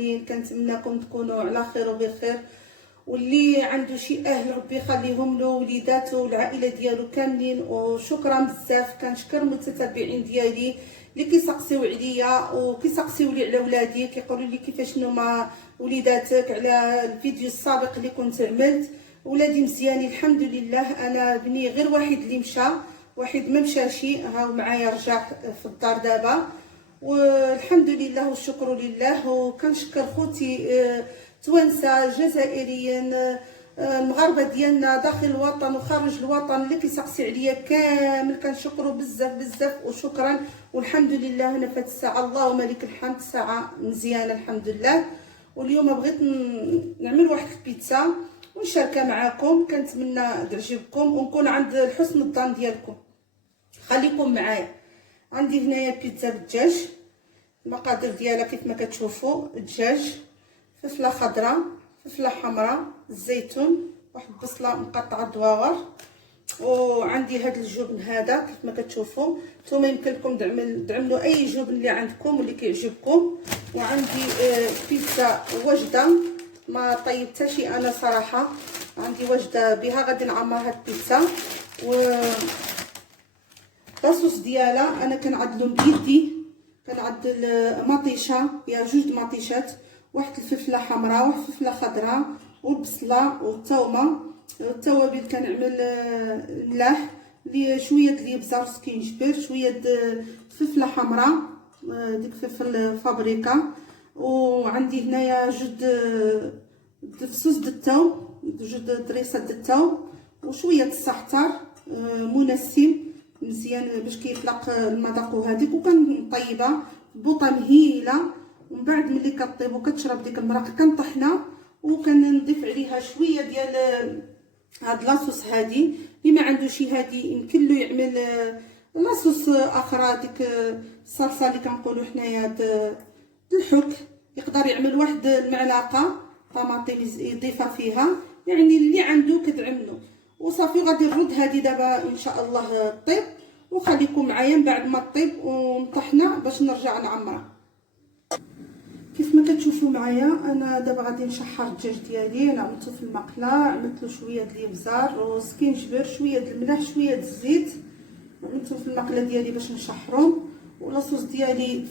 مزيانين. كنتمنىكم تكونوا على خير وبخير، واللي عنده شي اهل ربي يخليهم له، وليداته والعائله ديالو كاملين. وشكرا بزاف، كنشكر المتتبعين ديالي اللي كيسقسيو عليا وكيسقسيو لي على ولادي، كيقولوا لي كيفاش نوما وليداتك على الفيديو السابق اللي كنت عملت. ولادي مزيانين الحمد لله. انا بني غير واحد اللي مشى، واحد ما مشاشي، هاو معايا رجع في الدار دابا والحمد لله والشكر لله. وكنشكر خوتي توانسه جزائريين المغاربه ديالنا داخل الوطن وخارج الوطن اللي كيسقسي عليا كامل، كنشكروا بزاف بزاف وشكرا. والحمد لله انا فهاد الساعه اللهم لك الحمد ساعه مزيانه الحمد لله. واليوم بغيت نعمل واحد البيتزا ونشاركها معكم، كنتمنى تعجبكم ونكون عند حسن الظن ديالكم. خليكم معايا. عندي هنايا بيتزا بالدجاج، المقادير ديالها كيف ما كتشوفوا: الدجاج، فلفله خضراء، فلفله حمراء، الزيتون، واحد البصله مقطعه دواور، وعندي هذا الجبن هذا كيف ما كتشوفوا. نتوما يمكن لكم تعملوا اي جبن اللي عندكم واللي كيعجبكم. وعندي بيتزا وجده ما طيبتهاش انا صراحه، عندي وجده بها غادي نعمر هاد البيتزا. و لاصوص ديالها انا كنعدلهم بيدي، كنعدل مطيشه فيها جوج مطيشات، واحد الفلفله حمراء واحد الفلفله خضراء والبصله والثومه. التوابل كنعمل ملاح، شويه د الابزار سكينجبير، شويه د فلفله حمراء ديك فلفل فابريكا، وعندي هنايا جوج فصوص د الثوم، جوج دريسات د الثوم، وشويه الزعتر منسم مزيان باش كيطلق المذاق وهذيك. وكنطيبها بوطه مهيله، ومن بعد ملي كطيب وكتشرب ديك المرق كنطحنها وكنضيف عليها شويه ديال هاد لاصوص هادي. اللي ما عندوش هادي يمكن له يعمل لاصوص اخرى، ديك الصلصه اللي كنقولوا حنايا د الحك، يقدر يعمل واحد المعلقه طماطم يضيفها فيها، يعني اللي عنده كتعملوا. وصافي غادي نرد هذه دابا ان شاء الله طيب، وخليكم معايا من بعد ما طيب ونطحنا باش نرجع نعمرها. كيف ما كتشوفوا معايا انا دابا غادي نشحر الدجاج ديالي. انا عملته في المقله، عملت له شويه د الابزار وسكينجبير، شويه د الملح، شويه د الزيت، عملته في المقله ديالي باش نشحرهم. ولاصوص ديالي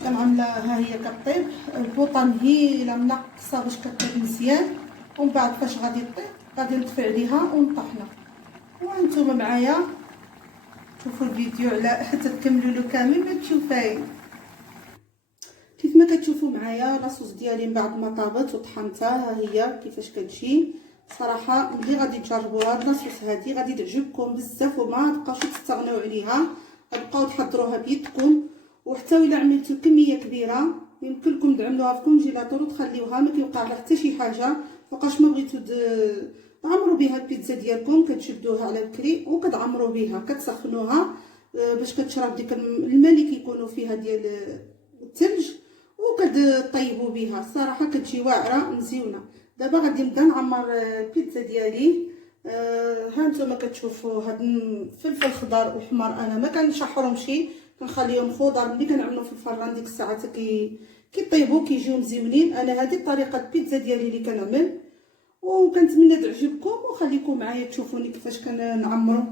كنعملها ها هي كطيب، البوطه مهيله منقصه باش كطيب مزيان. ومن بعد فاش غادي طيب غادي نطفي عليها ونطحنها. وانتم معايا شوفوا الفيديو على حتى تكملوا له كامل ما تشوفاي. كيف ما كتشوفوا معايا لاصوص ديالي من بعد ما طابت وطحنتها ها هي كيفاش كتجي. صراحه ملي غادي تجربوها اللاصوص هذه غادي تعجبكم بزاف وما تبقاوش تستغناو عليها، غتبقاو تحضروها بيدكم. وحتى الا عملتوا كميه كبيره يمكن لكم تعملوها في كونجيلاتور وتخليوها ما كيوقع لها حتى شي حاجه. فوقاش ما بغيتوا تعمروا بها البيتزا ديالكم كتشدوها على الكري وكتعمروا بها، كتسخنوها باش كتشرب ديك الماء اللي كيكونوا فيها ديال الثلج وكتطيبوا بها. الصراحه كتجي واعره مزيونه. دابا غادي نبدا نعمر البيتزا ديالي. ها نتوما كتشوفوا هاد الفلفل خضر وحمر انا ما كنشحرهمش، كنخليهم خضر. ملي كنعملوا في الفران ديك الساعه كيطيبوا كيجيو مزيونين. انا هذه طريقه البيتزا ديالي اللي كنعمل، وكنتمنى تعجبكم. وخليكم معايا تشوفوني كيفاش كنعمروا.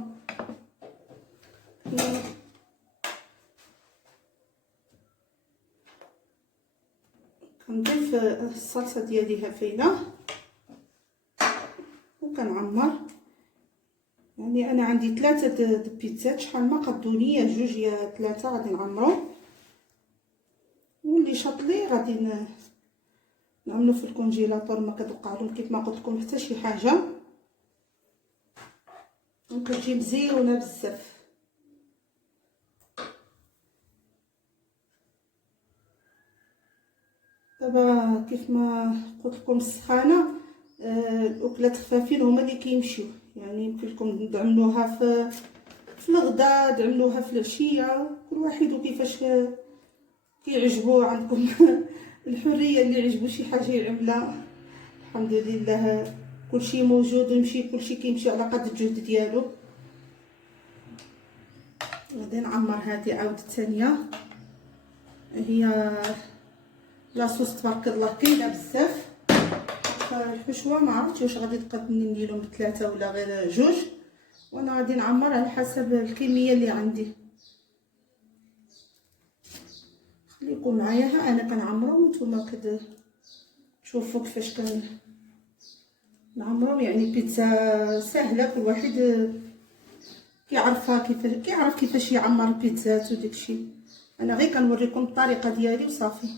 كنضيف الصلصه ديالي هفينه وكنعمر. يعني انا عندي 3 د البيتزات، شحال ما قدوني يا 2 يا 3 غادي نعمرو. واللي شاطلي غادي نعملو في الكونجيلاتور، ما كتوقع لهم كيف ما قلت لكم حتى شي حاجه، وكتجي مزيونه بزاف. دابا كيف ما قلت لكم السخانه الاكلات خفافين هما اللي كيمشيو، يعني يمكن لكم تعملوها في الغداء، تعملوها في العشيه، كل واحد وكيفاش كيعجبو. عندكم الحريه اللي يعجبو شي حاجه يعملها. الحمد لله كلشي موجود ويمشي، كلشي كيمشي على قد الجهد ديالو. غادي نعمر هذه عاود الثانيه، هي لاصوص تبارك الله كاينه بزاف. الحشوه ما عرفتش واش غادي تقدرني نديرهم بثلاثه ولا غير جوج، وانا غادي نعمر على حسب الكميه اللي عندي. خليكم معايا، ها انا كنعمرهم وانتم تشوفوا كيفاش كنعمرهم. يعني بيتزا سهله، كل واحد كيعرف كيفاش يعمر البيتزات وداكشي. انا غير كنوريكم الطريقه ديالي وصافي.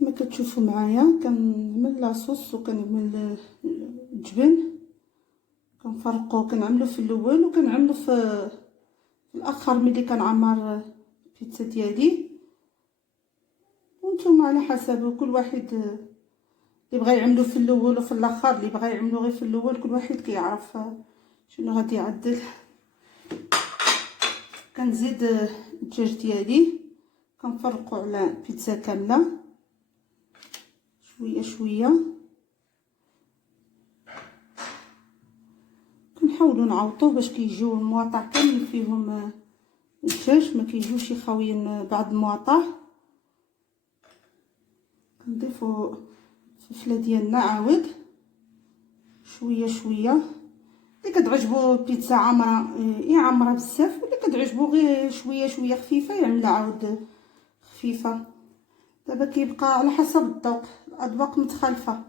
كما كتشوفوا معايا كنعمل لاصوص وكنعمل الجبن، كنفرقو كنعملو في الاول وكنعملو في الاخر ملي كنعمر البيتزا ديالي. وانتم على حسب كل واحد اللي بغى يعملو في الاول وفي الاخر، اللي بغى يعملو غير في الاول كل واحد كيعرف شنو غادي يعدل. كنزيد الدجاج ديالي كنفرقو على بيتزا كامله شويه شويه. كنحاولوا نعوطوه باش كيجيو المواطع كاملين فيهم الدجاج، ما كيجيوش خاويين بعض المواطع. كنضيفوا الفلفله ديالنا عاود شويه شويه. اللي كتعجبو البيتزا عامره يعمرها بزاف، واللي كتعجبو غير شويه شويه خفيفه يعملها عاود خفيفه. دابا كيبقى على حسب الذوق، الاذواق متخالفه.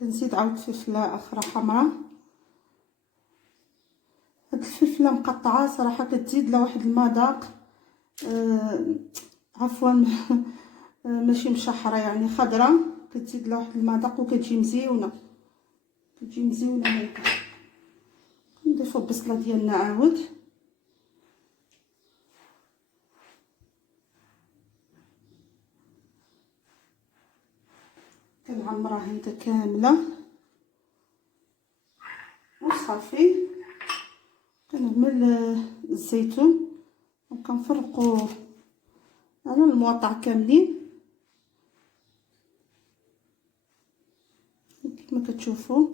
كنزيد عاود فلفله اخرى حمراء. هاد الفلفله مقطعه صراحه كتزيد لها واحد المذاق عفوا ماشي مشحره، يعني خضراء، كتزيد لها واحد المذاق وكتجي مزيونه، هكا. نضيفو البصله ديالنا عاود كنعمرها هيدا كامله وصافي. كنعمل الزيتون وكنفرقو على المواطع كاملين كما كتشوفوا.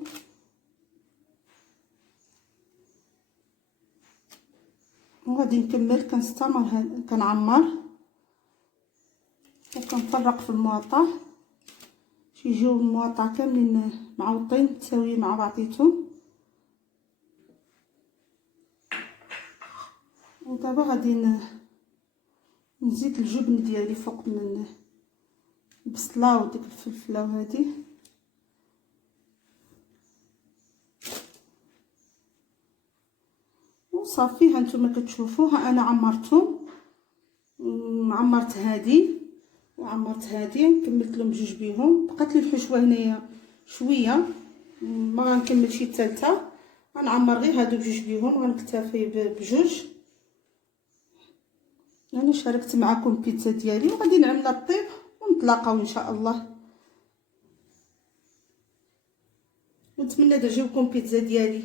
وغادي نكمل كنستمر كنعمر وكنفرق في المواطع باش يجيو المواطع كاملين معوطين متساويين مع بعضيتهم. ودابا غادي نزيد الجبن ديالي فوق من البصله وديك الفلفله وهذه. وصافي ها نتوما كتشوفوا، ها انا عمرتهم، عمرت هذه وعمرت هذه، كملت لهم بجوج بيهم. بقات لي الحشوه هنايا شويه، ما غنكمل شي ثالثه، غنعمر غير هادو بجوج بيهم، غنكتفي بجوج. انا شاركت معكم البيتزا ديالي وغادي نعملها طيب ونتلاقاو ان شاء الله. نتمنى تعجبكم البيتزا ديالي.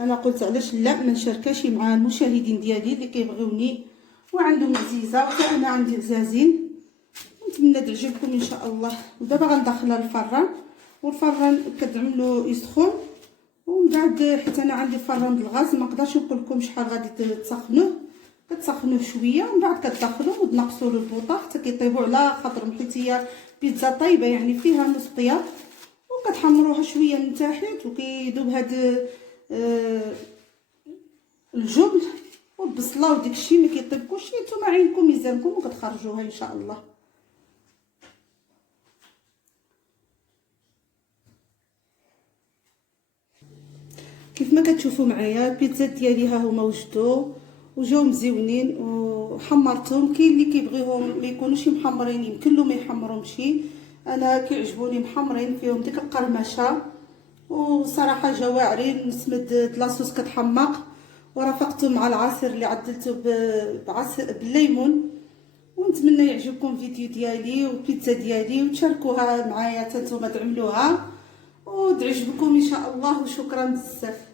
انا قلت علاش لا ما نشاركهاش مع المشاهدين ديالي اللي كيبغيوني وعندهم عزيزه وحتى انا عندي عزازين. نتمنى تعجبكم ان شاء الله. ودابا غندخلها للفران، والفران كتعملو يسخن، ومن بعد حيت انا عندي فران بالغاز ما نقدرش نقول لكم شحال غادي تسخنوه. كتسخنوه شويه ومن بعد كتدخلوه وتنقصوا له البوطه حتى كيطيبوا على خاطرهم، حيت هي بيتزا طيبه يعني فيها نص طياب. وكتحمروها شويه من تحت وكيذوب هاد الجبن والبصله وديك الشيء، ما كيطيبكوش. نتوما عينكم ميزانكم وكتخرجوها ان شاء الله. كيف ما كتشوفوا معايا البيتزا ديالي ها هما وجدوا وجاو مزيونين وحمرتهم. كاين اللي كيبغيهم ما يكونوش محمرين، يمكن له ما يحمرهمش. انا كيعجبوني محمرين فيهم ديك القرمشه، وصراحه جا واعرين. نسمد لاصوص كتحمق ورافقته مع العصير اللي عدلته بعصير بالليمون. ونتمنى يعجبكم الفيديو ديالي والبيتزا ديالي، وتشاركوها معايا حتى نتوما تعملوها وتعجبكم ان شاء الله. وشكرا بزاف.